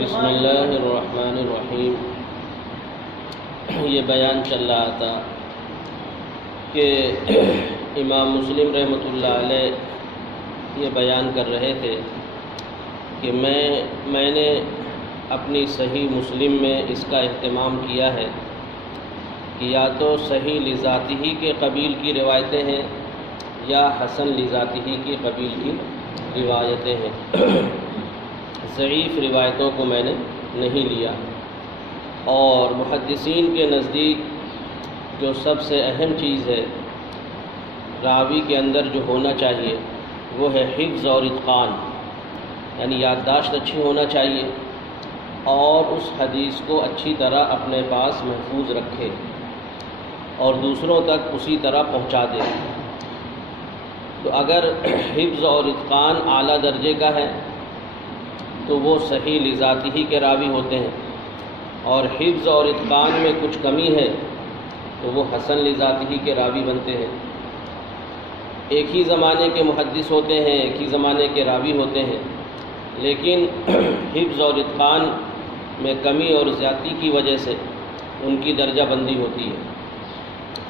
بسم اللہ الرحمن الرحیم۔ یہ بیان چل رہا تھا کہ امام مسلم رحمۃ اللہ علیہ یہ بیان کر رہے تھے کہ میں نے اپنی صحیح مسلم میں اس کا اہتمام کیا ہے کہ یا تو صحیح لذاتہ کے قبیل کی روایتیں ہیں یا حسن لذاتہ کی قبیل کی روایتیں ہیں۔ ضعیف روایتوں کو میں نے نہیں لیا، اور محدثین کے نزدیک جو سب سے اہم چیز ہے راوی کے اندر جو ہونا چاہیے وہ ہے حفظ اور اتقان، یعنی یادداشت اچھی ہونا چاہیے اور اس حدیث کو اچھی طرح اپنے پاس محفوظ رکھے اور دوسروں تک اسی طرح پہنچا دے۔ تو اگر حفظ اور اتقان اعلیٰ درجے کا ہے تو وہ صحیح لذاتہ کے راوی ہوتے ہیں، اور حفظ اور اتقان میں کچھ کمی ہے تو وہ حسن لذاتہ کے راوی بنتے ہیں۔ ایک ہی زمانے کے محدث ہوتے ہیں، ایک ہی زمانے کے راوی ہوتے ہیں، لیکن حفظ اور اتقان میں کمی اور زیادتی کی وجہ سے ان کی درجہ بندی ہوتی ہے۔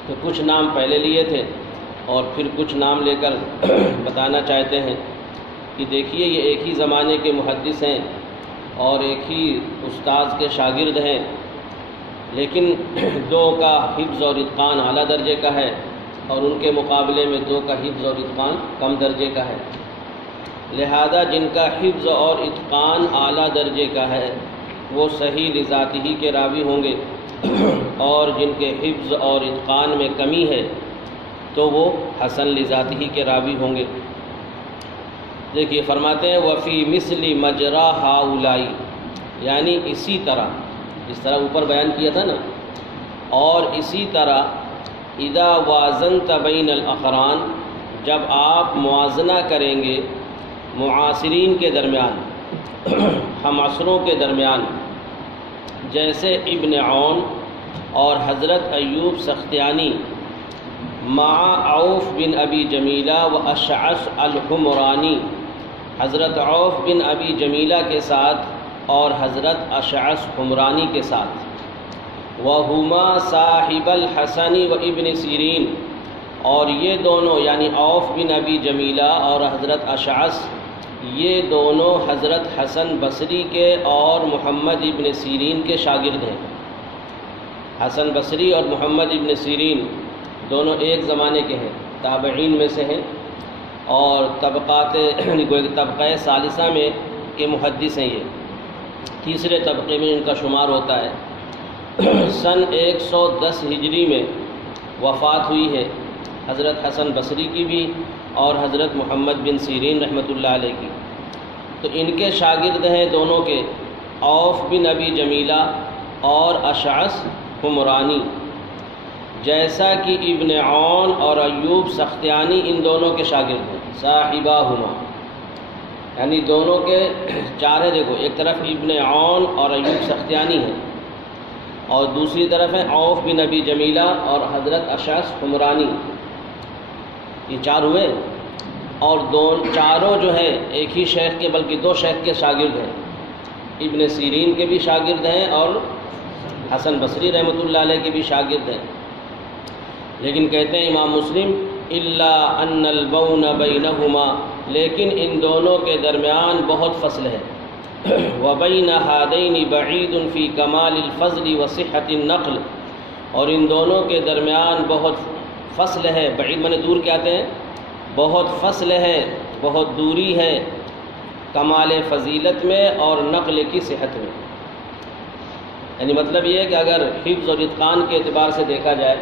تو کچھ نام پہلے لیے تھے اور پھر کچھ نام لے کر بتانا چاہتے ہیں کہ دیکھیے یہ ایک ہی زمانے کے محدث ہیں اور ایک ہی استاذ کے شاگرد ہیں، لیکن دو کا حفظ اور اتقان اعلیٰ درجے کا ہے اور ان کے مقابلے میں دو کا حفظ اور اتقان کم درجے کا ہے۔ لہذا جن کا حفظ اور اتقان اعلیٰ درجے کا ہے وہ صحیح لذاتہ کے راوی ہوں گے، اور جن کے حفظ اور اتقان میں کمی ہے تو وہ حسن لذاتہ کے راوی ہوں گے۔ دیکھیے فرماتے ہیں وفی مثل مجرا ہاؤلائی، یعنی اسی طرح جس طرح اوپر بیان کیا تھا نا، اور اسی طرح اذا وازنت بین الاقران، جب آپ موازنہ کریں گے معاصرین کے درمیان، ہم عصروں کے درمیان، جیسے ابن عون اور حضرت ایوب سختیانی مع عوف بن ابی جمیلہ و اشعث الحمرانی، حضرت عوف بن ابی جمیلہ کے ساتھ اور حضرت اشعث حمرانی کے ساتھ، وہما صاحب الحسن و ابن سیرین، اور یہ دونوں یعنی عوف بن ابی جمیلہ اور حضرت اشعث یہ دونوں حضرت حسن بصری کے اور محمد ابن سیرین کے شاگرد ہیں۔ حسن بصری اور محمد ابن سیرین دونوں ایک زمانے کے ہیں، تابعین میں سے ہیں، اور طبقہ ثالثہ میں کے محدث ہیں۔ یہ تیسرے طبقے میں ان کا شمار ہوتا ہے۔ سن 110 ہجری میں وفات ہوئی ہے حضرت حسن بصری کی بھی اور حضرت محمد بن سیرین رحمۃ اللہ علیہ کی۔ تو ان کے شاگرد ہیں دونوں کے عوف بن ابی جمیلہ اور اشعث حمرانی، جیسا کہ ابن عون اور ایوب سختیانی ان دونوں کے شاگرد ہیں، صاحباہما، یعنی دونوں کے چار ہیں۔ دیکھو ایک طرف ابن عون اور ایوب سختیانی ہیں اور دوسری طرف ہے عوف بن ابی جمیلہ اور حضرت اشعث حمرانی، یہ چار ہوئے، اور چاروں جو ہیں ایک ہی شیخ کے بلکہ دو شیخ کے شاگرد ہیں، ابن سیرین کے بھی شاگرد ہیں اور حسن بصری رحمۃ اللہ علیہ کے بھی شاگرد ہیں۔ لیکن کہتے ہیں امام مسلم الا ان البون بینہما، لیکن ان دونوں کے درمیان بہت فصل ہے، وبین ہذین بعید فی کمال الفضل وصحۃ النقل، اور ان دونوں کے درمیان بہت فصل ہے، بعید معنی دور کہتے ہیں، بہت فصل ہے، بہت دوری ہے کمال فضیلت میں اور نقل کی صحت میں۔ یعنی مطلب یہ ہے کہ اگر حفظ اور اتقان کے اعتبار سے دیکھا جائے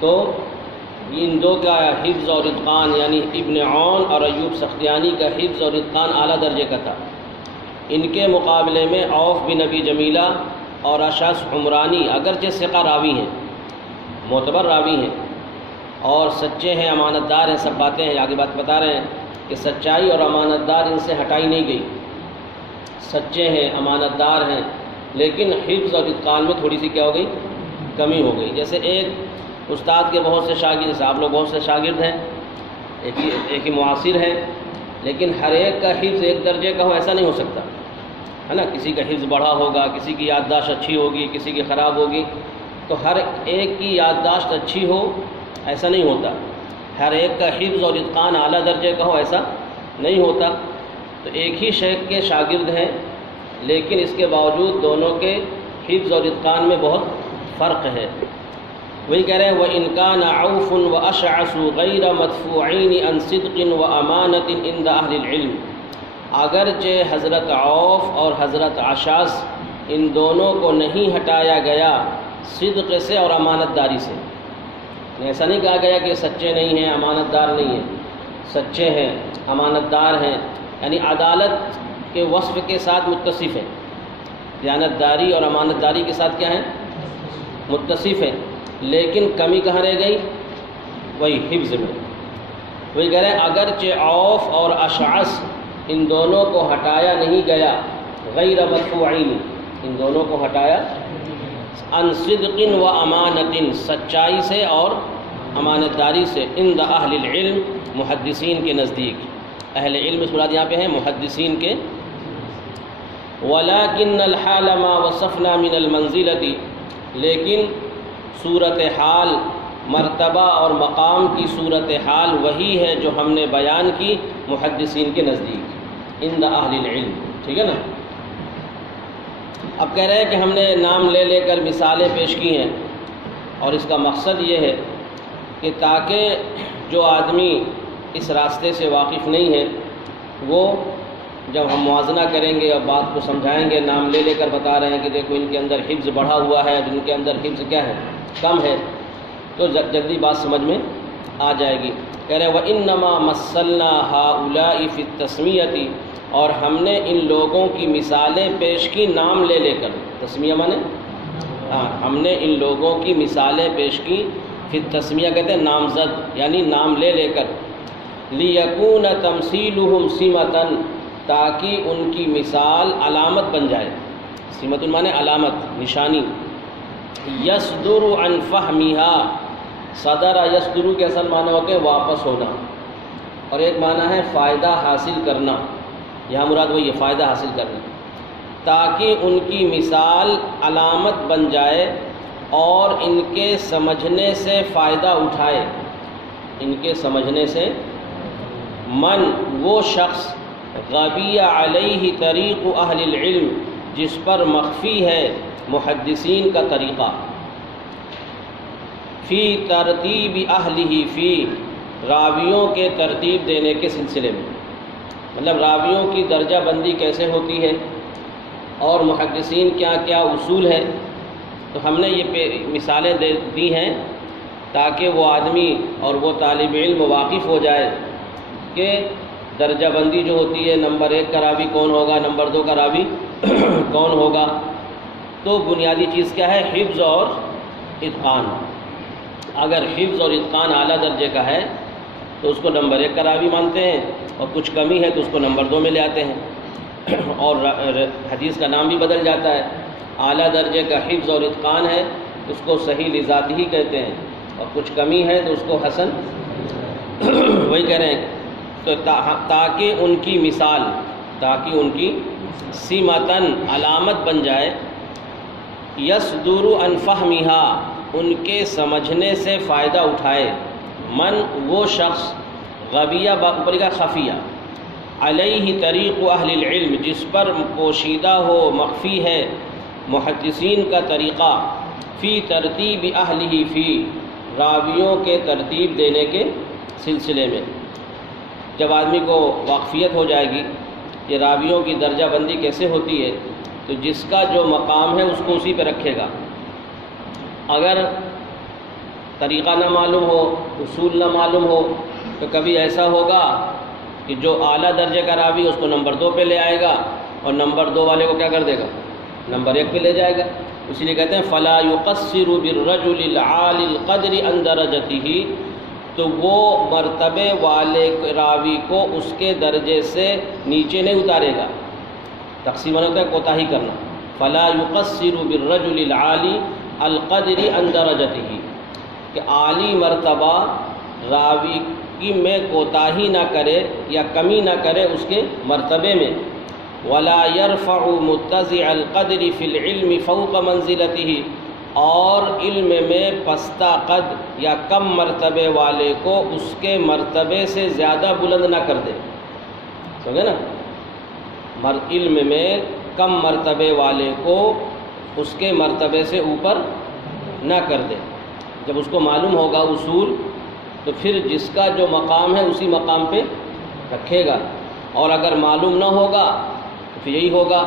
تو ان دو کا حفظ اور اتقان یعنی ابن عون اور ایوب سختیانی کا حفظ اور اتقان اعلیٰ درجے کا تھا۔ ان کے مقابلے میں عوف بن ابی جمیلہ اور اشعث حمرانی اگرچہ ثقہ راوی ہیں، معتبر راوی ہیں اور سچے ہیں، امانت دار ہیں، سب باتیں ہیں، آگے بات بتا رہے ہیں کہ سچائی اور امانت دار ان سے ہٹائی نہیں گئی، سچے ہیں، امانت دار ہیں، لیکن حفظ اور اتقان میں تھوڑی سی کیا ہو گئی، کمی ہو گئی۔ جیسے ایک استاد کے بہت سے شاگرد، جیسے آپ لوگ بہت سے شاگرد ہیں، ایک ہی معاصر ہیں، لیکن ہر ایک کا حفظ ایک درجے کا ہو ایسا نہیں ہو سکتا۔ ہے نا، کسی کا حفظ بڑھا ہوگا، کسی کی یادداشت اچھی ہوگی، کسی کی خراب ہوگی، تو ہر ایک کی یادداشت اچھی ہو ایسا نہیں ہوتا، ہر ایک کا حفظ اور اتقان اعلیٰ درجے کا ہو ایسا نہیں ہوتا۔ تو ایک ہی شیخ کے شاگرد ہیں لیکن اس کے باوجود دونوں کے حفظ اور اتقان میں بہت فرق ہے۔ وہی کہہ رہے ہیں وَإِنْ كَانَ عَوْفٌ وَأَشْعَثُ غَيْرَ مَدْفُوعَيْنِ عَنْ صِدْقٍ وَأَمَانَةٍ عِنْدَ أَهْلِ الْعِلْمِ، اگرچہ حضرت عوف اور حضرت اشعث ان دونوں کو نہیں ہٹایا گیا صدق سے اور امانت داری سے، ایسا نہیں کہا گیا کہ سچے نہیں ہیں، امانت دار نہیں ہیں، سچے ہیں، امانت دار ہیں، یعنی عدالت کے وصف کے ساتھ متصف ہے، دیانت داری اور امانت داری کے ساتھ کیا ہے، متصف ہے، لیکن کمی کہاں رہ گئی، وہی حفظ میں۔ وہی کہہ رہے ہیں اگرچہ عوف اور اشعث ان دونوں کو ہٹایا نہیں گیا، غیر مرفوعین، ان دونوں کو ہٹایا عن صدق و امانت، سچائی سے اور امانت داری سے، عند اہل العلم، محدثین کے نزدیک، اہل علم اس مراد یہاں پہ ہیں محدثین کے۔ وَلَكِنَّ الْحَالَ مَا وَصَفْنَا مِنَ الْمَنزِلَةِ، لیکن صورتحال، مرتبہ اور مقام کی صورتحال وہی ہے جو ہم نے بیان کی محدثین کے نزدیک، عند اہل العلم، ٹھیک ہے نا۔ اب کہہ رہے ہیں کہ ہم نے نام لے لے کر مثالیں پیش کی ہیں، اور اس کا مقصد یہ ہے کہ تاکہ جو آدمی اس راستے سے واقف نہیں ہے وہ جب ہم موازنہ کریں گے اور بات کو سمجھائیں گے، نام لے لے کر بتا رہے ہیں کہ دیکھو ان کے اندر حفظ بڑھا ہوا ہے، جن کے اندر حفظ کیا ہے، کم ہے، تو جلدی بات سمجھ میں آ جائے گی۔ کہہ رہے ہیں وَإِنَّمَا مَثَّلْنَا هَؤُلَاءِ فِي التَّسْمِيَةِ، اور ہم نے ان لوگوں کی مثالیں پیش کی نام لے لے کر، تسمیہ مانے ہم نے ان لوگوں کی مثالیں پیش کی، پھر تسمیہ کہتے ہیں نامزد، یعنی نام لے لے کر، لِيَكُونَ تَمْثِيلُهُمْ سِمَةً، تاکہ ان کی مثال علامت بن جائے، سمت مانے علامت، نشانی، یصدر عن فہمها، صدر یصدر کے اصل معنی ہوتے ہیں واپس ہونا، اور ایک معنی ہے فائدہ حاصل کرنا، یہاں مراد وہی ہے فائدہ حاصل کرنا، تاکہ ان کی مثال علامت بن جائے اور ان کے سمجھنے سے فائدہ اٹھائے، ان کے سمجھنے سے، من وہ شخص غبی علیہ طریق اہل العلم، جس پر مخفی ہے محدثین کا طریقہ، فی ترتیب اہلہ، فی راویوں کے ترتیب دینے کے سلسلے میں، مطلب راویوں کی درجہ بندی کیسے ہوتی ہے اور محدثین کیا کیا اصول ہے، تو ہم نے یہ مثالیں دی ہیں تاکہ وہ آدمی اور وہ طالب علم واقف ہو جائے کہ درجہ بندی جو ہوتی ہے، نمبر 1 کا راوی کون ہوگا، نمبر 2 کا راوی کون ہوگا، تو بنیادی چیز کیا ہے، حفظ اور اتقان۔ اگر حفظ اور اتقان اعلیٰ درجے کا ہے تو اس کو نمبر 1 کا راوی مانتے ہیں، اور کچھ کمی ہے تو اس کو نمبر 2 میں لے آتے ہیں، اور حدیث کا نام بھی بدل جاتا ہے، اعلیٰ درجے کا حفظ اور اتقان ہے اس کو صحیح لذاتی ہی کہتے ہیں، اور کچھ کمی ہے تو اس کو حسن وہی کہہ رہے ہیں، تو تاکہ ان کی مثال، تاکہ ان کی سمتن علامت بن جائے، یصدر عن فہمها، ان کے سمجھنے سے فائدہ اٹھائے، من وہ شخص غبیہ اوپر کا خفیہ، علیہ طریق اہل العلم، جس پر پوشیدہ ہو مخفی ہے محدثین کا طریقہ، فی ترتیب اہلہ، فی راویوں کے ترتیب دینے کے سلسلے میں۔ جب آدمی کو واقفیت ہو جائے گی یہ راویوں کی درجہ بندی کیسے ہوتی ہے، تو جس کا جو مقام ہے اس کو اسی پہ رکھے گا، اگر طریقہ نہ معلوم ہو، اصول نہ معلوم ہو، تو کبھی ایسا ہوگا کہ جو اعلیٰ درجے کا راوی اس کو نمبر 2 پہ لے آئے گا، اور نمبر 2 والے کو کیا کر دے گا، نمبر 1 پہ لے جائے گا۔ اسی لیے کہتے ہیں فلا يقصر بالرجل العالی القدر عن درجته، تو وہ مرتبے والے راوی کو اس کے درجے سے نیچے نہیں اتارے گا، تقسیم ہوتا ہے کوتاہی کرنا، فلا يقصر بالرجل العالی القدر عن درجته، کہ عالی مرتبہ راوی کی میں کوتاہی نہ کرے یا کمی نہ کرے اس کے مرتبے میں، ولا يرفع متزع القدر في العلم فوق منزلته، اور علم میں پستہ قد یا کم مرتبے والے کو اس کے مرتبے سے زیادہ بلند نہ کر دے. سمجھے نا؟ علم میں کم مرتبے والے کو اس کے مرتبے سے اوپر نہ کر دے. جب اس کو معلوم ہوگا اصول تو پھر جس کا جو مقام ہے اسی مقام پہ رکھے گا، اور اگر معلوم نہ ہوگا تو پھر یہی ہوگا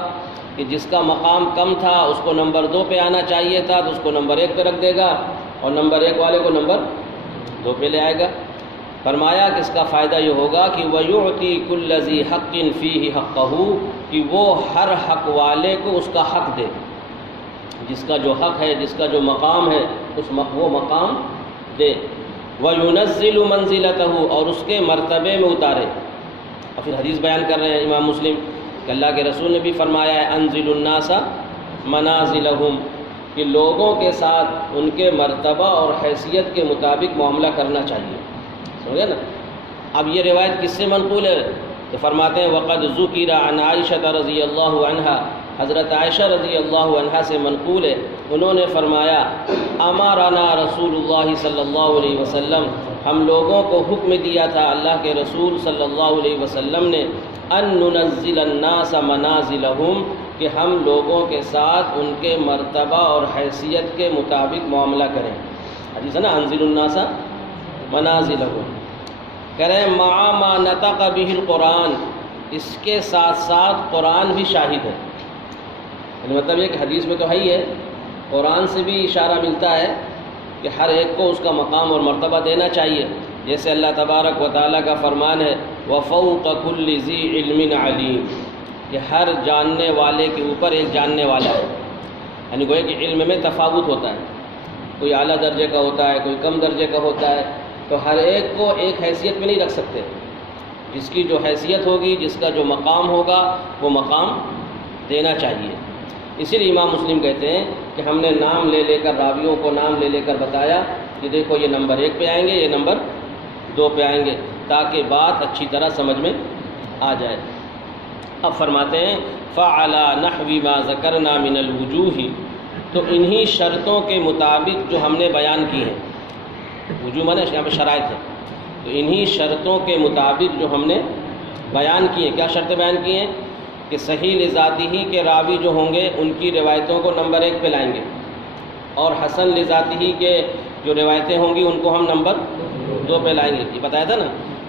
کہ جس کا مقام کم تھا اس کو نمبر 2 پہ آنا چاہیے تھا تو اس کو نمبر 1 پہ رکھ دے گا، اور نمبر 1 والے کو نمبر 2 پہ لے آئے گا. فرمایا کہ اس کا فائدہ یہ ہوگا کہ وَيُعْطِي كُلَّ ذِي حَقٍّ فِيهِ حَقَّهُ، کہ وہ ہر حق والے کو اس کا حق دے. جس کا جو حق ہے، جس کا جو مقام ہے وہ مقام دے. وَيُنَزِّلُ مَنزِلَتَهُ، اور اس کے مرتبے میں اتارے. اور پھر حدیث بیان کر رہے ہیں امام مسلم کہ اللہ کے رسول نے بھی فرمایا ہے انزل الناس منازلہم، کہ لوگوں کے ساتھ ان کے مرتبہ اور حیثیت کے مطابق معاملہ کرنا چاہیے. سمجھے نا؟ اب یہ روایت کس سے منقول ہے؟ تو فرماتے ہیں وقد ذکر عن عائشہ رضی اللہ عنہا، حضرت عائشہ رضی اللہ عنہا سے منقول ہے، انہوں نے فرمایا امرنا رسول اللہ صلی اللہ علیہ وسلم، ہم لوگوں کو حکم دیا تھا اللہ کے رسول صلی اللہ علیہ وسلم نے ان ننزل الناس منازلہم، کہ ہم لوگوں کے ساتھ ان کے مرتبہ اور حیثیت کے مطابق معاملہ کریں. حدیث ہے نا انزل الناس منازلہم. کہہ رہے ہیں مع ما نطق به القرآن، اس کے ساتھ ساتھ قرآن بھی شاہد ہے. یعنی مطلب یہ کہ حدیث میں تو ہے ہی ہے، قرآن سے بھی اشارہ ملتا ہے کہ ہر ایک کو اس کا مقام اور مرتبہ دینا چاہیے. جیسے اللہ تبارک و تعالیٰ کا فرمان ہے وَفَوْقَ كُلِّ ذِي عِلْمٍ عَلِيمٍ، کہ ہر جاننے والے کے اوپر ایک جاننے والا ہے. یعنی گویا کہ علم میں تفاوت ہوتا ہے، کوئی اعلیٰ درجے کا ہوتا ہے، کوئی کم درجے کا ہوتا ہے، تو ہر ایک کو ایک حیثیت میں نہیں رکھ سکتے. جس کی جو حیثیت ہوگی، جس کا جو مقام ہوگا وہ مقام دینا چاہیے. اسی لیے امام مسلم کہتے ہیں کہ ہم نے نام لے لے کر راویوں کو نام لے لے کر بتایا کہ دیکھو یہ نمبر 1 پہ آئیں گے، یہ نمبر 2 پہ آئیں گے، تاکہ بات اچھی طرح سمجھ میں آ جائے. اب فرماتے ہیں فعلی نحو ما ذکرنا من الوجوہ، تو انہی شرطوں کے مطابق جو ہم نے بیان کی ہیں، وجوہ مانے یہاں پہ شرائط ہے، تو انہی شرطوں کے مطابق جو ہم نے بیان کی ہیں. کیا شرطیں بیان کی ہیں؟ کہ صحیح لذاتی ہی کے راوی جو ہوں گے ان کی روایتوں کو نمبر 1 پہ لائیں گے، اور حسن لذاتی ہی کے جو روایتیں ہوں گی ان کو ہم نمبر 2 پہ لائیں گے. یہ بتایا تھا نا.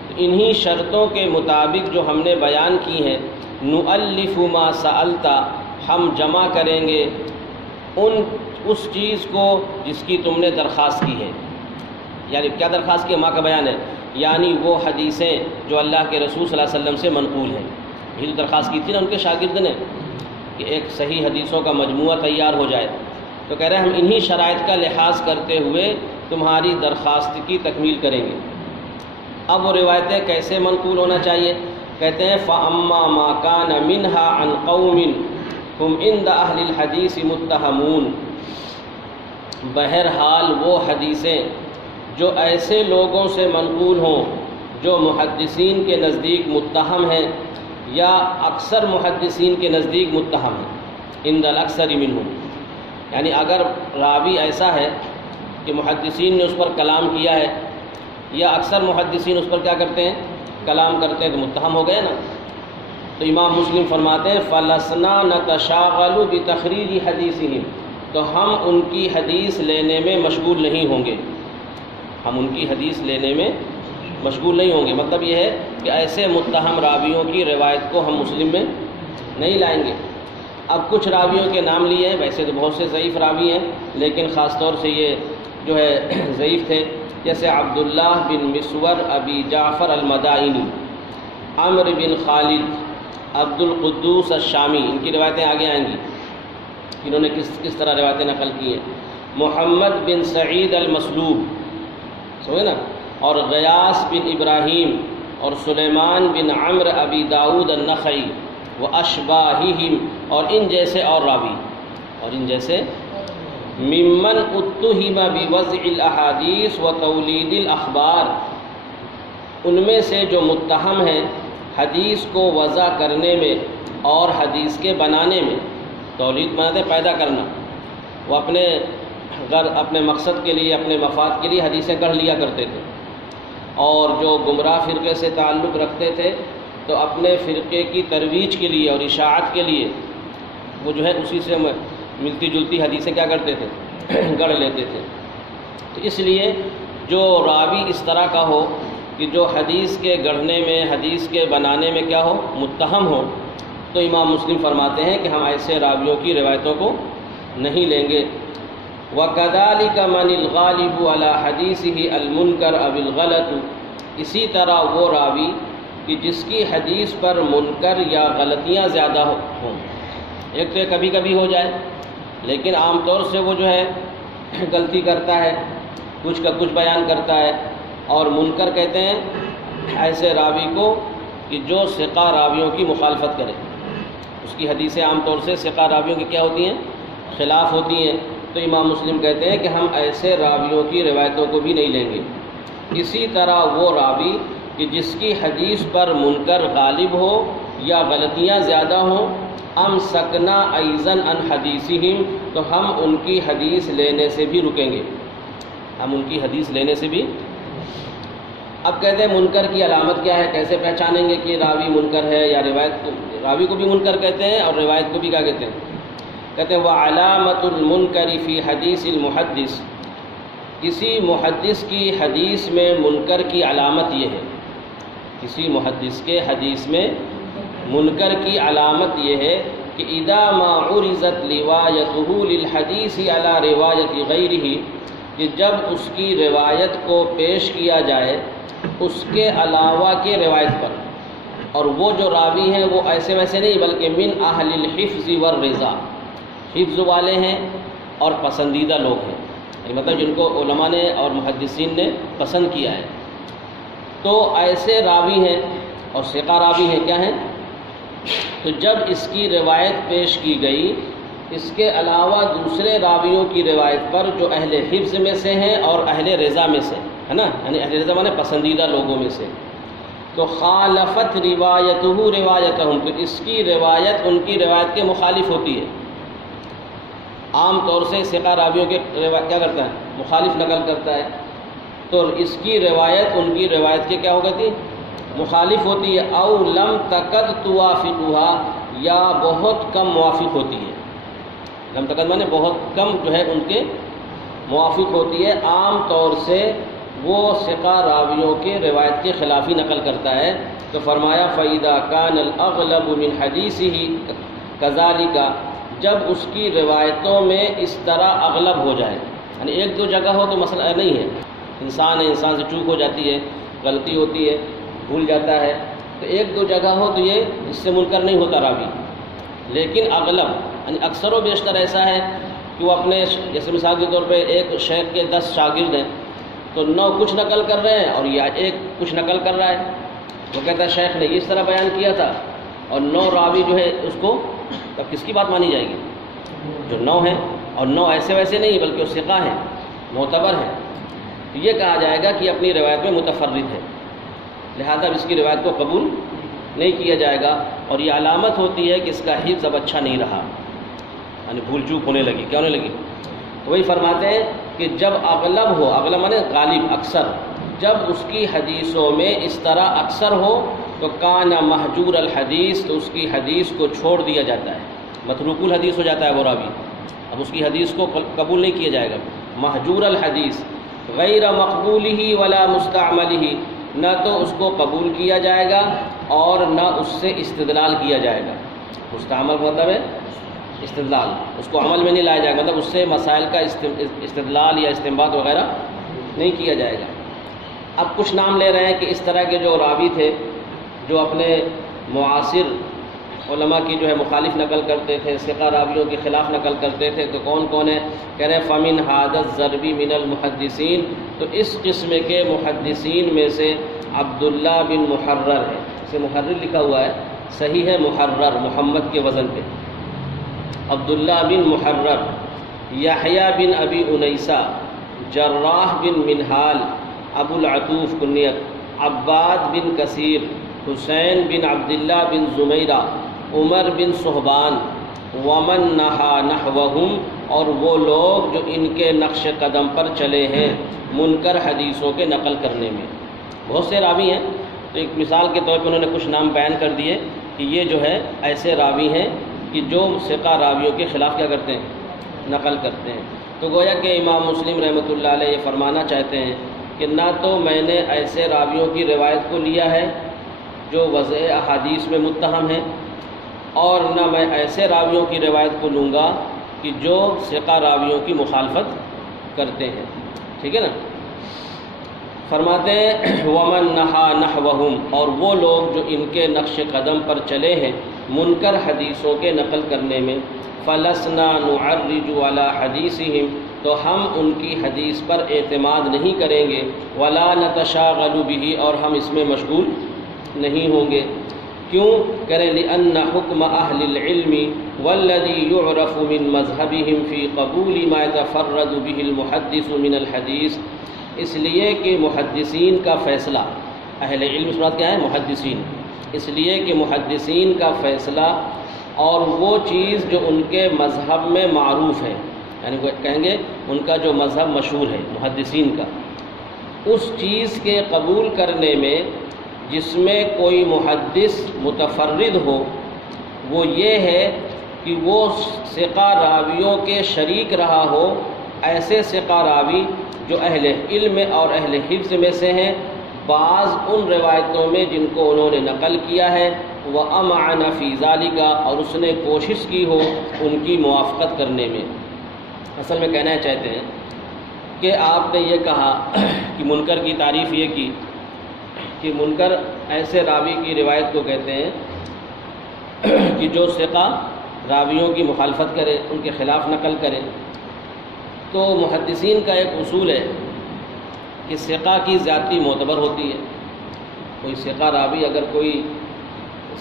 تو انہی شرطوں کے مطابق جو ہم نے بیان کی ہیں نؤلف ما سألت، ہم جمع کریں گے اس چیز کو جس کی تم نے درخواست کی ہے. یعنی کیا درخواست کی؟ ماں کا بیان ہے، یعنی وہ حدیثیں جو اللہ کے رسول صلی اللہ علیہ وسلم سے منقول ہیں. یہ جو درخواست کی تھی نا ان کے شاگرد نے کہ ایک صحیح حدیثوں کا مجموعہ تیار ہو جائے، تو کہہ رہے ہیں ہم انہی شرائط کا لحاظ کرتے ہوئے تمہاری درخواست کی تکمیل کریں گے. اب وہ روایتیں کیسے منقول ہونا چاہیے؟ کہتے ہیں فَأَمَّا مَا كَانَ مِنْهَا عَنْ قَوْمٍ هُمْ عِنْدَ أَهْلِ الْحَدِيثِ مُتَّهَمُونَ، بہرحال وہ حدیثیں جو ایسے لوگوں سے منقول ہوں جو محدثین کے نزدیک متہم ہیں یا اکثر محدثین کے نزدیک متہم ہیں، عند الاکثر منہم، یعنی اگر راوی ایسا ہے کہ محدثین نے اس پر کلام کیا ہے یا اکثر محدثین اس پر کیا کرتے ہیں؟ کلام کرتے ہیں، تو متہم ہو گئے نا. تو امام مسلم فرماتے ہیں فَلَسْنَا نَتَشَاغَلُ بِتَخْرِيجِ حَدِيثِهِمْ، تو ہم ان کی حدیث لینے میں مشغول نہیں ہوں گے. ہم ان کی حدیث لینے میں مشغول نہیں ہوں گے. مطلب یہ ہے کہ ایسے متہم راویوں کی روایت کو ہم مسلم میں نہیں لائیں گے. اب کچھ راویوں کے نام لیے ہیں، ویسے تو بہت سے ضعیف راوی ہیں لیکن خاص طور سے یہ جو ہے ضعیف تھے، جیسے عبداللہ بن مسور ابی جعفر المدائنی، عمر بن خالد، عبد القدوس الشامی. ان کی روایتیں آگے آئیں گی، انہوں نے کس طرح روایتیں نقل کی ہیں. محمد بن سعید المسلوب، سمجھے نا، اور غیاث بن ابراہیم، اور سلیمان بن عمر ابی داود النخعی و اشباہہم، اور ان جیسے اور راوی، اور ان جیسے ممن اتہم بوضع الاحادیث و تولید الاخبار، ان میں سے جو متہم ہیں حدیث کو وضع کرنے میں اور حدیث کے بنانے میں، تولید معنی پیدا کرنا، وہ اپنے مقصد کے لیے، اپنے مفاد کے لیے حدیثیں گڑھ لیا کرتے تھے، اور جو گمراہ فرقے سے تعلق رکھتے تھے تو اپنے فرقے کی ترویج کے لیے اور اشاعت کے لیے وہ جو ہے اسی سے ملتی جلتی حدیثیں کیا کرتے تھے، گڑھ لیتے تھے۔ تو اس لیے جو راوی اس طرح کا ہو کہ جو حدیث کے گڑھنے میں، حدیث کے بنانے میں کیا ہو، متہم ہو، تو امام مسلم فرماتے ہیں کہ ہم ایسے راویوں کی روایتوں کو نہیں لیں گے۔ وَكَذَلِكَ مَنِ الْغَالِبُ عَلَى حَدِيثِهِ الْمُنْكَرُ أَوِ الْغَلَطُ، اسی طرح وہ راوی کہ جس کی حدیث پر منکر یا غلطیاں زیادہ ہوں، ایک تو یہ کبھی کبھی ہو جائے، لیکن عام طور سے وہ جو ہے غلطی کرتا ہے، کچھ کا کچھ بیان کرتا ہے۔ اور منکر کہتے ہیں ایسے راوی کو کہ جو ثقہ راویوں کی مخالفت کرے، اس کی حدیثیں عام طور سے ثقہ راویوں کی کیا ہوتی ہیں، خلاف ہوتی ہیں، تو امام مسلم کہتے ہیں کہ ہم ایسے راویوں کی روایتوں کو بھی نہیں لیں گے۔ اسی طرح وہ راوی کہ جس کی حدیث پر منکر غالب ہو یا غلطیاں زیادہ ہوں، امسکنا ایضا عن حدیثہم، تو ہم ان کی حدیث لینے سے بھی رکیں گے، ہم ان کی حدیث لینے سے بھی۔ اب کہتے ہیں منکر کی علامت کیا ہے، کیسے پہچانیں گے کہ راوی منکر ہے، یا راوی کو بھی منکر کہتے ہیں اور روایت کو بھی کیا کہتے ہیں، کہتے ہیں وعلامۃ المنکر فی حدیث المحدث، کسی محدث کی حدیث میں منکر کی علامت یہ ہے، کسی محدث کے حدیث میں منکر کی علامت یہ ہے کہ اذا ما عرضت روایتہ للحدیث علی روایت غیرہ، کہ جب اس کی روایت کو پیش کیا جائے اس کے علاوہ کے روایت پر، اور وہ جو راوی ہیں وہ ایسے ویسے نہیں بلکہ من اہل الحفظ والرضا، حفظ والے ہیں اور پسندیدہ لوگ ہیں، مطلب جن کو علماء نے اور محدثین نے پسند کیا ہے، تو ایسے راوی ہیں اور ثقہ راوی ہیں کیا ہیں، تو جب اس کی روایت پیش کی گئی اس کے علاوہ دوسرے راویوں کی روایت پر جو اہل حفظ میں سے ہیں اور اہل رضا میں سے ہے نا، یعنی اہل رضا مانے پسندیدہ لوگوں میں سے، تو خالفت روایتہ روایتہم، تو اس کی روایت ان کی روایت کے مخالف ہوتی ہے۔ عام طور سے ثقہ راویوں کے روایت کیا کرتا ہے، مخالف نقل کرتا ہے، تو اس کی روایت ان کی روایت کے کیا ہوگی، مخالف ہوتی ہے، او لم تکد توافقها، یا بہت کم موافق ہوتی ہے، لم تکد مانے بہت کم جو ہے ان کے موافق ہوتی ہے۔ عام طور سے وہ ثقہ راویوں کے روایت کے خلاف ہی نقل کرتا ہے، تو فرمایا فَإِذَا كَانَ الْأَغْلَبُ مِنْ حَدِيثِهِ كَذَلِكَ، جب اس کی روایتوں میں اس طرح اغلب ہو جائے، یعنی ایک دو جگہ ہو تو مسئلہ نہیں ہے، انسان ہے، انسان سے چوک ہو جاتی ہے، غلطی ہوتی ہے، بھول جاتا ہے، تو ایک دو جگہ ہو تو یہ اس سے منکر نہیں ہوتا راوی، لیکن اغلب یعنی اکثر و بیشتر ایسا ہے کہ وہ اپنے، جیسے مثال کے طور پہ ایک شیخ کے 10 شاگرد ہیں تو 9 کچھ نقل کر رہے ہیں اور یا ایک کچھ نقل کر رہا ہے، وہ کہتا ہے شیخ نے اس طرح بیان کیا تھا، اور 9 راوی جو ہے اس کو، تب کس کی بات مانی جائے گی، جو 9 ہیں، اور 9 ایسے ویسے نہیں بلکہ وہ ثقہ ہیں، معتبر ہیں، تو یہ کہا جائے گا کہ اپنی روایت میں متفرد ہے، لہذا اس کی روایت کو قبول نہیں کیا جائے گا، اور یہ علامت ہوتی ہے کہ اس کا حفظ اب اچھا نہیں رہا، یعنی بھول چوک ہونے لگی، کیا ہونے لگی، تو وہی فرماتے ہیں کہ جب اغلب ہو، اغلب مانے غالب، اکثر، جب اس کی حدیثوں میں اس طرح اکثر ہو تو کان محجور الحدیث، تو اس کی حدیث کو چھوڑ دیا جاتا ہے، متروک الحدیث ہو جاتا ہے وہ راوی، اب اس کی حدیث کو قبول نہیں کیا جائے گا، محجور الحدیث، غیر مقبولہ ولا مستعملہ، نہ تو اس کو قبول کیا جائے گا اور نہ اس سے استدلال کیا جائے گا، مستعمل مطلب ہے استدلال، اس کو عمل میں نہیں لایا جائے گا، مطلب اس سے مسائل کا استدلال یا استنباط وغیرہ نہیں کیا جائے گا۔ اب کچھ نام لے رہے ہیں کہ اس طرح کے جو راوی تھے جو اپنے معاصر علماء کی جو ہے مخالف نقل کرتے تھے، ثقہ راویوں کے خلاف نقل کرتے تھے، تو کون کون ہیں، کہہ رہے ہیں فَمِنْ هَذَا الضَّرْبِ مِنَ الْمُحَدِّثِينَ، تو اس قسم کے محدثین میں سے عبداللہ بن محرر ہے، اسے محرر لکھا ہوا ہے، صحیح ہے محرر، محمد کے وزن پہ، عبداللہ بن محرر، یحییٰ بن ابی انیسہ، جراح بن منہال، ابو العطوف کنیت، عباد بن کثیر، حسین بن عبداللہ بن زمیرہ، عمر بن صہبان، ومن نہا نحوہم، اور وہ لوگ جو ان کے نقش قدم پر چلے ہیں منکر حدیثوں کے نقل کرنے میں۔ بہت سے راوی ہیں، تو ایک مثال کے طور پہ انہوں نے کچھ نام بیان کر دیے کہ یہ جو ہے ایسے راوی ہیں کہ جو ثقہ راویوں کے خلاف کیا کرتے ہیں، نقل کرتے ہیں۔ تو گویا کہ امام مسلم رحمۃ اللہ علیہ یہ فرمانا چاہتے ہیں کہ نہ تو میں نے ایسے راویوں کی روایت کو لیا ہے جو وضع احادیث میں متہم ہیں، اور نہ میں ایسے راویوں کی روایت کو لوں گا کہ جو ثقہ راویوں کی مخالفت کرتے ہیں۔ ٹھیک ہے نا؟ فرماتے ہیں ومن نہا نحوہم، اور وہ لوگ جو ان کے نقش قدم پر چلے ہیں منکر حدیثوں کے نقل کرنے میں، فلسنا نعرج علی حدیثہم، تو ہم ان کی حدیث پر اعتماد نہیں کریں گے، ولا نتشاغل بہ، اور ہم اس میں مشغول نہیں ہوں گے۔ کیوں کریں؟ لأن حکم اہل العلم والذی یعرف من مذہبہم فی قبول ما یتفرد بہ المحدث من الحدیث، اس لیے کہ محدثین کا فیصلہ، اہل علم سے مراد کیا ہے؟ محدثین، اس لیے کہ محدثین کا فیصلہ اور وہ چیز جو ان کے مذہب میں معروف ہے، یعنی وہ کہیں گے ان کا جو مذہب مشہور ہے محدثین کا، اس چیز کے قبول کرنے میں جس میں کوئی محدث متفرد ہو، وہ یہ ہے کہ وہ ثقہ راویوں کے شریک رہا ہو، ایسے ثقہ راوی جو اہل علم اور اہل حفظ میں سے ہیں، بعض ان روایتوں میں جن کو انہوں نے نقل کیا ہے، وَأَمْعَنَ فِي ذَلِكَ، اور اس نے کوشش کی ہو ان کی موافقت کرنے میں۔ اصل میں کہنا چاہتے ہیں کہ آپ نے یہ کہا کہ منکر کی تعریف یہ کی کہ منکر ایسے راوی کی روایت کو کہتے ہیں کہ جو ثقہ راویوں کی مخالفت کرے، ان کے خلاف نقل کرے۔ تو محدثین کا ایک اصول ہے کہ ثقہ کی زیادتی معتبر ہوتی ہے۔ کوئی ثقہ راوی اگر کوئی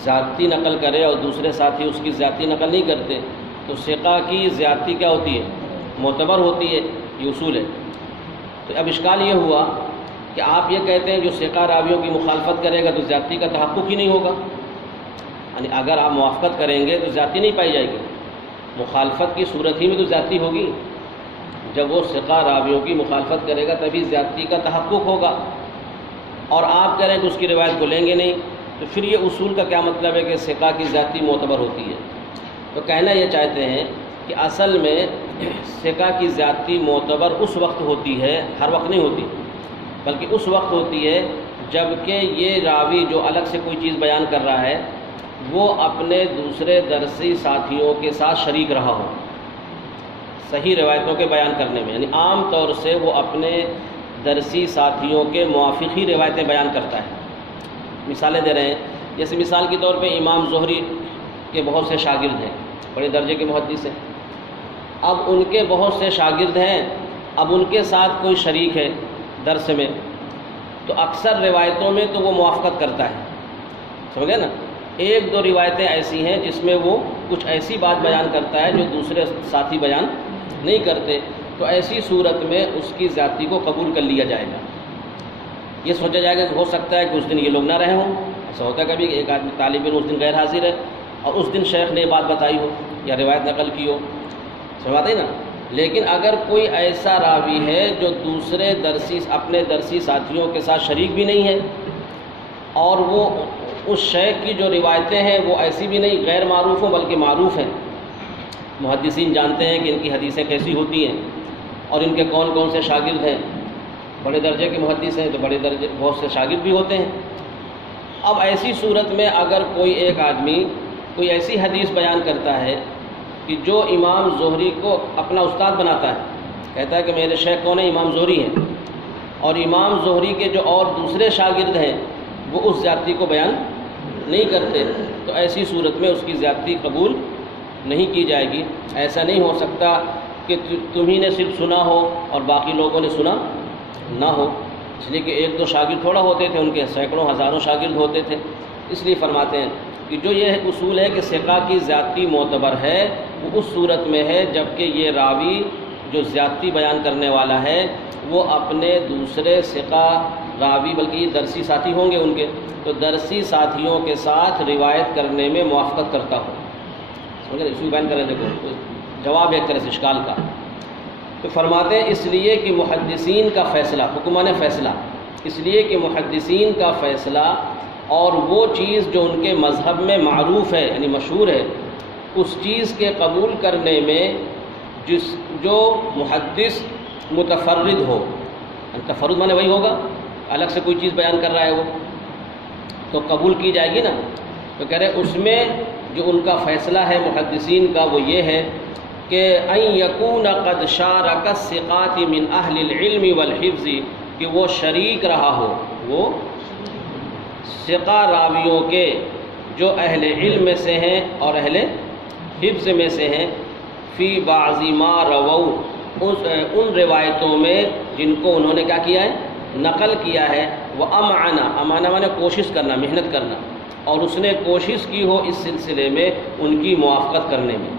زیادتی نقل کرے اور دوسرے ساتھی اس کی زیادتی نقل نہیں کرتے تو ثقہ کی زیادتی کیا ہوتی ہے؟ معتبر ہوتی ہے، یہ اصول ہے۔ تو اب اشکال یہ ہوا کہ آپ یہ کہتے ہیں جو ثقہ راویوں کی مخالفت کرے گا تو زیادتی کا تحقق ہی نہیں ہوگا، یعنی اگر آپ موافقت کریں گے تو زیادتی نہیں پائی جائے گی، مخالفت کی صورت ہی میں تو زیادتی ہوگی، جب وہ ثقہ راویوں کی مخالفت کرے گا تبھی زیادتی کا تحقق ہوگا، اور آپ کہہ رہے ہیں کہ اس کی روایت کو لیں گے نہیں، تو پھر یہ اصول کا کیا مطلب ہے کہ ثقہ کی زیادتی معتبر ہوتی ہے؟ تو کہنا یہ چاہتے ہیں کہ اصل میں ثقہ کی زیادتی معتبر اس وقت ہوتی ہے، ہر وقت نہیں ہوتی، بلکہ اس وقت ہوتی ہے جب کہ یہ راوی جو الگ سے کوئی چیز بیان کر رہا ہے وہ اپنے دوسرے درسی ساتھیوں کے ساتھ شریک رہا ہو صحیح روایتوں کے بیان کرنے میں، یعنی عام طور سے وہ اپنے درسی ساتھیوں کے موافق ہی روایتیں بیان کرتا ہے۔ مثالیں دے رہے ہیں، جیسے مثال کے طور پہ امام زہری کے بہت سے شاگرد ہیں، بڑے درجے کے محدث ہیں، اب ان کے بہت سے شاگرد ہیں، اب ان کے ساتھ کوئی شریک ہے درس میں، تو اکثر روایتوں میں تو وہ موافقت کرتا ہے، سمجھ گئے نا؟ ایک دو روایتیں ایسی ہیں جس میں وہ کچھ ایسی بات بیان کرتا ہے جو دوسرے ساتھی بیان نہیں کرتے، تو ایسی صورت میں اس کی زیادتی کو قبول کر لیا جائے گا۔ یہ سوچا جائے گا کہ ہو سکتا ہے کہ اس دن یہ لوگ نہ رہے ہوں، ایسا ہوتا ہے کبھی ایک آدمی طالب علم اس دن غیر حاضر ہے اور اس دن شیخ نے یہ بات بتائی ہو یا روایت نقل کی ہو، سمجھاتے ہیں نا؟ لیکن اگر کوئی ایسا راوی ہے جو دوسرے اپنے درسی ساتھیوں کے ساتھ شریک بھی نہیں ہے اور وہ اس شیخ کی جو روایتیں ہیں وہ ایسی بھی نہیں غیر معروف ہوں بلکہ معروف ہیں، محدثین جانتے ہیں کہ ان کی حدیثیں کیسی ہوتی ہیں اور ان کے کون کون سے شاگرد ہیں، بڑے درجے کے محدث ہیں تو بڑے درجے بہت سے شاگرد بھی ہوتے ہیں۔ اب ایسی صورت میں اگر کوئی ایک آدمی کوئی ایسی حدیث بیان کرتا ہے کہ جو امام زہری کو اپنا استاد بناتا ہے، کہتا ہے کہ میرے شیخ کون ہے؟ امام زہری ہیں، اور امام زہری کے جو اور دوسرے شاگرد ہیں وہ اس زیادتی کو بیان نہیں کرتے، تو ایسی صورت میں اس کی زیادتی قبول نہیں کی جائے گی۔ ایسا نہیں ہو سکتا کہ تمہیں نے صرف سنا ہو اور باقی لوگوں نے سنا نہ ہو، اس لیے کہ ایک دو شاگرد تھوڑا ہوتے تھے، ان کے سینکڑوں ہزاروں شاگرد ہوتے تھے، اس لیے فرماتے ہیں کہ جو یہ اصول ہے کہ ثقہ کی زیادتی معتبر ہے وہ اس صورت میں ہے جب کہ یہ راوی جو زیادتی بیان کرنے والا ہے وہ اپنے دوسرے ثقہ راوی بلکہ یہ درسی ساتھی ہوں گے ان کے، تو درسی ساتھیوں کے ساتھ روایت کرنے میں موافقت کرتا ہوں. سمجھ گئے؟ اس کو بیان کریں. دیکھو جواب ایک طرح سے اشکال کا. تو فرماتے ہیں اس لیے کہ محدثین کا فیصلہ، حکمان فیصلہ، اس لیے کہ محدثین کا فیصلہ اور وہ چیز جو ان کے مذہب میں معروف ہے یعنی مشہور ہے، اس چیز کے قبول کرنے میں جو محدث متفرد ہو، تفرد مانے وہی ہوگا، الگ سے کوئی چیز بیان کر رہا ہے وہ، تو قبول کی جائے گی نا. تو کہہ رہے اس میں جو ان کا فیصلہ ہے محدثین کا وہ یہ ہے کہ ان یکون قد شارک الثقات من اہل العلم والحفظ، کہ وہ شریک رہا ہو، وہ ثقہ راویوں کے جو اہل علم میں سے ہیں اور اہل حفظ میں سے ہیں، فی بعض ما رووا، ان روایتوں میں جن کو انہوں نے کیا کیا ہے، نقل کیا ہے. وہ امانا مانے کوشش کرنا، محنت کرنا، اور اس نے کوشش کی ہو اس سلسلے میں ان کی موافقت کرنے میں.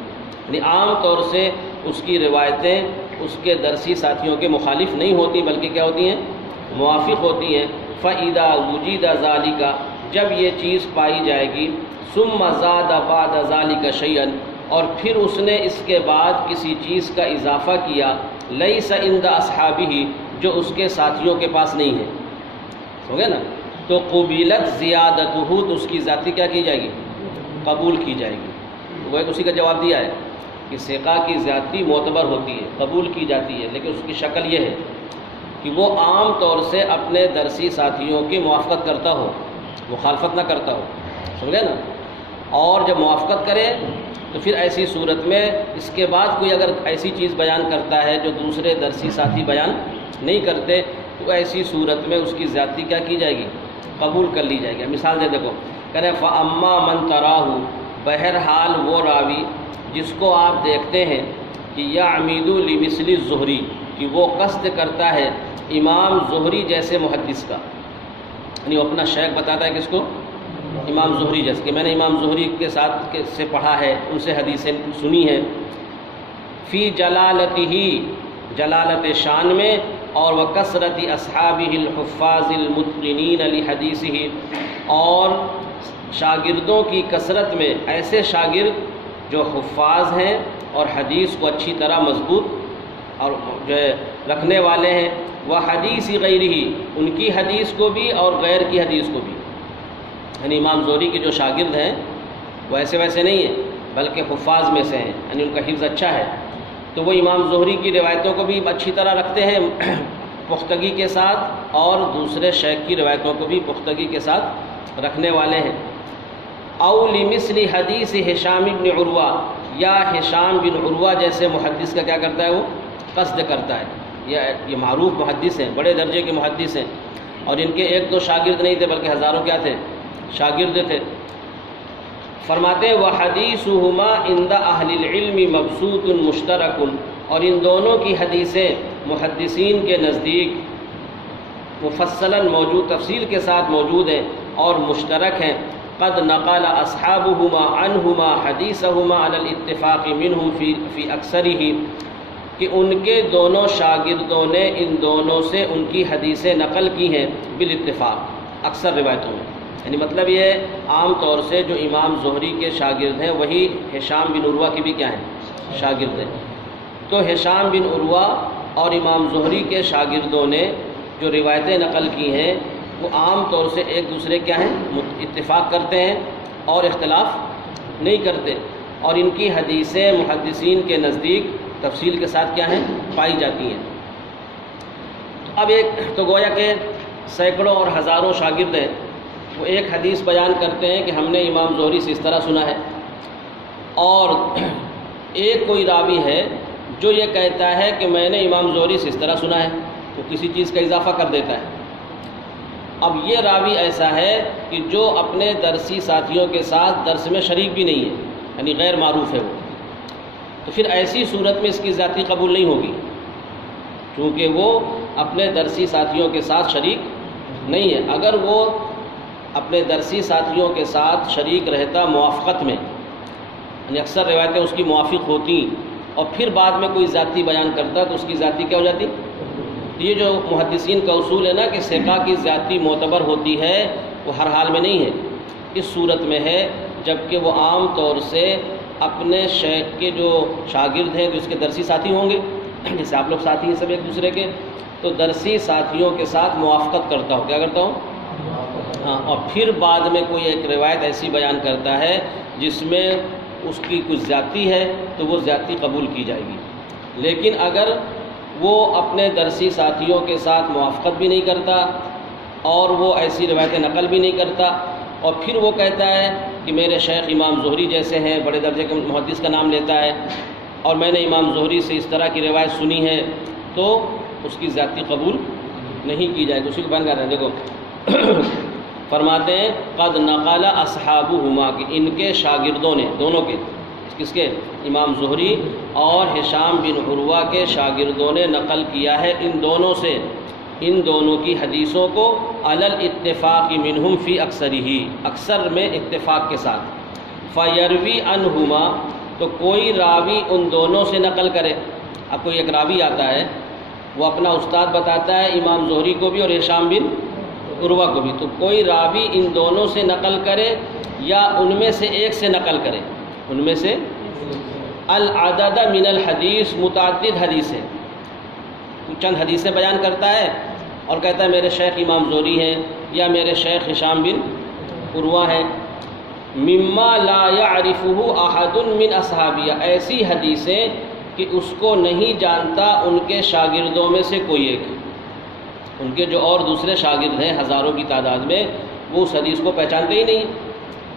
یعنی عام طور سے اس کی روایتیں اس کے درسی ساتھیوں کے مخالف نہیں ہوتی بلکہ کیا ہوتی ہیں، موافق ہوتی ہیں. فَإِذَا وُجِدَ ذَلِكَ، جب یہ چیز پائی جائے گی، ثُمَّ زَادَ بَعْدَ ذَلِكَ شَيْئًا، اور پھر اس نے اس کے بعد کسی چیز کا اضافہ کیا، لَيْسَ عِنْدَ أَصْحَابِهِ، جو اس کے ساتھیوں کے پاس نہیں ہے. ہو گیا نا؟ تو قبیلت زیادتہ، تو اس کی ذاتی کیا کی جائے گی، قبول کی جائے گی. وہ ایک اسی کا جواب دیا ہے کہ ثقہ کی زیادتی معتبر ہوتی ہے، قبول کی جاتی ہے، لیکن اس کی شکل یہ ہے کہ وہ عام طور سے اپنے درسی ساتھیوں کی موافقت کرتا ہو، مخالفت نہ کرتا ہو. سمجھے نا؟ اور جب موافقت کرے تو پھر ایسی صورت میں اس کے بعد کوئی اگر ایسی چیز بیان کرتا ہے جو دوسرے درسی ساتھی بیان نہیں کرتے، تو ایسی صورت میں اس کی زیادتی کیا کی جائے گی، قبول کر لی جائے گی. مثال دے دیکھو، کہہ رہے فَأَمَّا مَن تَرَاهُ، بہرحال وہ راوی جس کو آپ دیکھتے ہیں کہ یعمد لمثل الزہری، کہ وہ قصد کرتا ہے امام زہری جیسے محدث کا، یعنی وہ اپنا شیخ بتاتا ہے کس کو، امام زہری جیسے، کہ میں نے امام زہری کے ساتھ سے پڑھا ہے، ان سے حدیثیں سنی ہیں. فی جلالتہ، جلالت شان میں، اور وکثرت اصحابہ الحفاظ المتقنین لحدیثہ، اور شاگردوں کی کثرت میں، ایسے شاگرد جو حفاظ ہیں اور حدیث کو اچھی طرح مضبوط اور جو ہے رکھنے والے ہیں. وہ حدیث غیرہ، ان کی حدیث کو بھی اور غیر کی حدیث کو بھی. یعنی امام زہری کے جو شاگرد ہیں وہ ایسے ویسے نہیں ہیں بلکہ حفاظ میں سے ہیں، یعنی ان کا حفظ اچھا ہے، تو وہ امام زہری کی روایتوں کو بھی اچھی طرح رکھتے ہیں پختگی کے ساتھ، اور دوسرے شیخ کی روایتوں کو بھی پختگی کے ساتھ رکھنے والے ہیں. او لمثل حدیث ہشام بن عروہ، یا ہشام بن عروہ جیسے محدث کا کیا کرتا ہے، وہ قصد کرتا ہے. یہ معروف محدث ہیں، بڑے درجے کے محدث ہیں، اور ان کے ایک دو شاگرد نہیں تھے بلکہ ہزاروں کیا تھے، شاگرد تھے. فرماتے ہیں وحدیثہما عند اہل العلم مبسوط مشترک، اور ان دونوں کی حدیثیں محدثین کے نزدیک مفصلاً موجود، تفصیل کے ساتھ موجود ہیں اور مشترک ہیں. قد نقل اصحابہما عنہما حدیثہما علی الاتفاق منہم فی اکثرہ، کہ ان کے دونوں شاگردوں نے ان دونوں سے ان کی حدیثیں نقل کی ہیں بالاتفاق، اکثر روایتوں میں. یعنی مطلب یہ ہے عام طور سے جو امام زہری کے شاگرد ہیں وہی ہشام بن عروہ کی بھی کیا ہیں، شاگرد ہیں. تو ہشام بن عروہ اور امام زہری کے شاگردوں نے جو روایتیں نقل کی ہیں وہ عام طور سے ایک دوسرے کیا ہیں، اتفاق کرتے ہیں اور اختلاف نہیں کرتے، اور ان کی حدیثیں محدثین کے نزدیک تفصیل کے ساتھ کیا ہیں، پائی جاتی ہیں. اب ایک تو گویا کہ سینکڑوں اور ہزاروں شاگرد ہیں، وہ ایک حدیث بیان کرتے ہیں کہ ہم نے امام زہری سے اس طرح سنا ہے، اور ایک کوئی راوی ہے جو یہ کہتا ہے کہ میں نے امام زہری سے اس طرح سنا ہے، وہ کسی چیز کا اضافہ کر دیتا ہے. اب یہ راوی ایسا ہے کہ جو اپنے درسی ساتھیوں کے ساتھ درس میں شریک بھی نہیں ہے، یعنی غیر معروف ہے وہ، تو پھر ایسی صورت میں اس کی ذاتی قبول نہیں ہوگی، چونکہ وہ اپنے درسی ساتھیوں کے ساتھ شریک نہیں ہے. اگر وہ اپنے درسی ساتھیوں کے ساتھ شریک رہتا موافقت میں، یعنی اکثر روایتیں اس کی موافق ہوتی، اور پھر بعد میں کوئی ذاتی بیان کرتا تو اس کی ذاتی کیا ہو جاتی، یہ جو محدثین کا اصول ہے نا کہ ثقہ کی زیادتی معتبر ہوتی ہے، وہ ہر حال میں نہیں ہے، اس صورت میں ہے جبکہ وہ عام طور سے اپنے شیخ کے جو شاگرد ہیں، جو اس کے درسی ساتھی ہوں گے، جیسے آپ لوگ ساتھی ہیں سب ایک دوسرے کے، تو درسی ساتھیوں کے ساتھ موافقت کرتا ہوں، کیا کرتا ہوں؟ ہاں، اور پھر بعد میں کوئی ایک روایت ایسی بیان کرتا ہے جس میں اس کی کچھ زیادتی ہے تو وہ زیادتی قبول کی جائے گی۔ لیکن اگر وہ اپنے درسی ساتھیوں کے ساتھ موافقت بھی نہیں کرتا اور وہ ایسی روایتیں نقل بھی نہیں کرتا، اور پھر وہ کہتا ہے کہ میرے شیخ امام زہری جیسے ہیں، بڑے درجے کے محدث کا نام لیتا ہے، اور میں نے امام زہری سے اس طرح کی روایت سنی ہے، تو اس کی زیادتی قبول نہیں کی جائے گی۔ اسی کو بیان کر رہے ہیں، دیکھو فرماتے ہیں قد نقل اصحابہما، کہ ان کے شاگردوں نے، دونوں کے، کس کے؟ امام زہری اور ہشام بن عروہ کے شاگردوں نے نقل کیا ہے ان دونوں سے، ان دونوں کی حدیثوں کو علی الاتفاق منہم فی اکثرہ، اکثر میں اتفاق کے ساتھ، فیروی عنہما، تو کوئی راوی ان دونوں سے نقل کرے۔ اب کوئی ایک راوی آتا ہے، وہ اپنا استاد بتاتا ہے امام زہری کو بھی اور ہشام بن عروہ کو بھی، تو کوئی راوی ان دونوں سے نقل کرے یا ان میں سے ایک سے نقل کرے، ان میں سے العدد من الحدیث، متعدد حدیث ہے، چند حدیثیں بیان کرتا ہے اور کہتا ہے میرے شیخ امام زہری ہیں یا میرے شیخ ہشام بن عروہ ہیں، مما لا يعرفه احد من اصحابہ، ایسی حدیثیں کہ اس کو نہیں جانتا ان کے شاگردوں میں سے کوئی ایک، ان کے جو اور دوسرے شاگرد ہیں ہزاروں کی تعداد میں، وہ اس حدیث کو پہچانتے ہی نہیں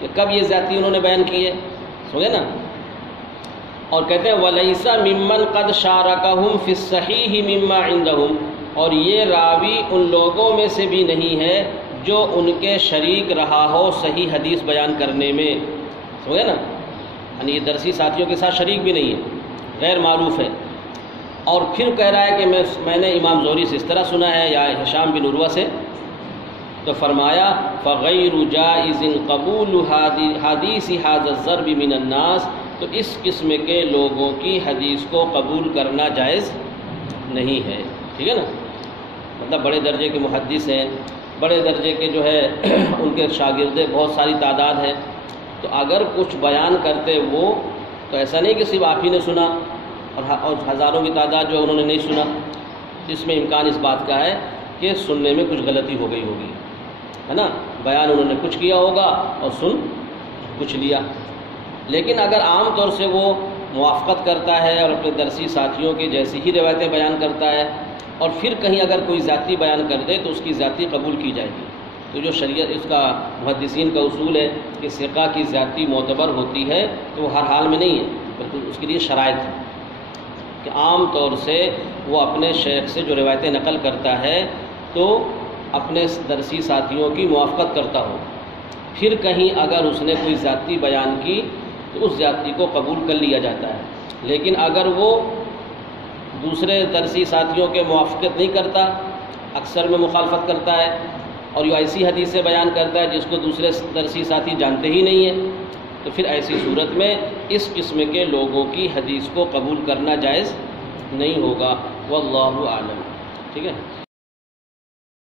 کہ کب یہ زیادتی انہوں نے بیان کی ہے، سمجھے نا؟ اور کہتے ہیں وَلَيْسَ مِمَّنْ قَدْ شَارَكَهُمْ فِي الصَّحِيحِ مِمَّا عِنْدَهُمْ، اور یہ راوی ان لوگوں میں سے بھی نہیں ہے جو ان کے شریک رہا ہو صحیح حدیث بیان کرنے میں، سمجھے نا؟ یعنی یہ درسی ساتھیوں کے ساتھ شریک بھی نہیں ہے، غیر معروف ہے، اور پھر کہہ رہا ہے کہ میں نے امام زہری سے اس طرح سنا ہے یا ہشام بن عروہ سے، تو فرمایا فغیر جائز قبول حدیث هذا الضرب من الناس، تو اس قسم کے لوگوں کی حدیث کو قبول کرنا جائز نہیں ہے، ٹھیک ہے نا؟ مطلب بڑے درجے کے محدث ہیں، بڑے درجے کے جو ہے ان کے شاگرد بہت ساری تعداد ہے، تو اگر کچھ بیان کرتے وہ، تو ایسا نہیں کہ صرف آپ ہی نے سنا اور ہزاروں کی تعداد جو انہوں نے نہیں سنا، اس میں امکان اس بات کا ہے کہ سننے میں کچھ غلطی ہو گئی ہوگی، ہے نا؟ بیان انہوں نے کچھ کیا ہوگا اور سن کچھ لیا، لیکن اگر عام طور سے وہ موافقت کرتا ہے اور اپنے درسی ساتھیوں کے جیسی ہی روایتیں بیان کرتا ہے اور پھر کہیں اگر کوئی ذاتی بیان کر دے تو اس کی ذاتی قبول کی جائے گی۔ تو جو شریعت، اس کا محدثین کا اصول ہے کہ ثقہ کی ذاتی معتبر ہوتی ہے، تو وہ ہر حال میں نہیں ہے، بلکہ اس کے لیے شرائط ہے کہ عام طور سے وہ اپنے شیخ سے جو روایتیں نقل کرتا ہے تو اپنے درسی ساتھیوں کی موافقت کرتا ہو، پھر کہیں اگر اس نے کوئی ذاتی بیان کی تو اس ذاتی کو قبول کر لیا جاتا ہے، لیکن اگر وہ دوسرے درسی ساتھیوں کے موافقت نہیں کرتا، اکثر میں مخالفت کرتا ہے اور یہ ایسی حدیثیں بیان کرتا ہے جس کو دوسرے درسی ساتھی جانتے ہی نہیں ہیں، تو پھر ایسی صورت میں اس قسم کے لوگوں کی حدیث کو قبول کرنا جائز نہیں ہوگا، واللہ اعلم، ٹھیک ہے۔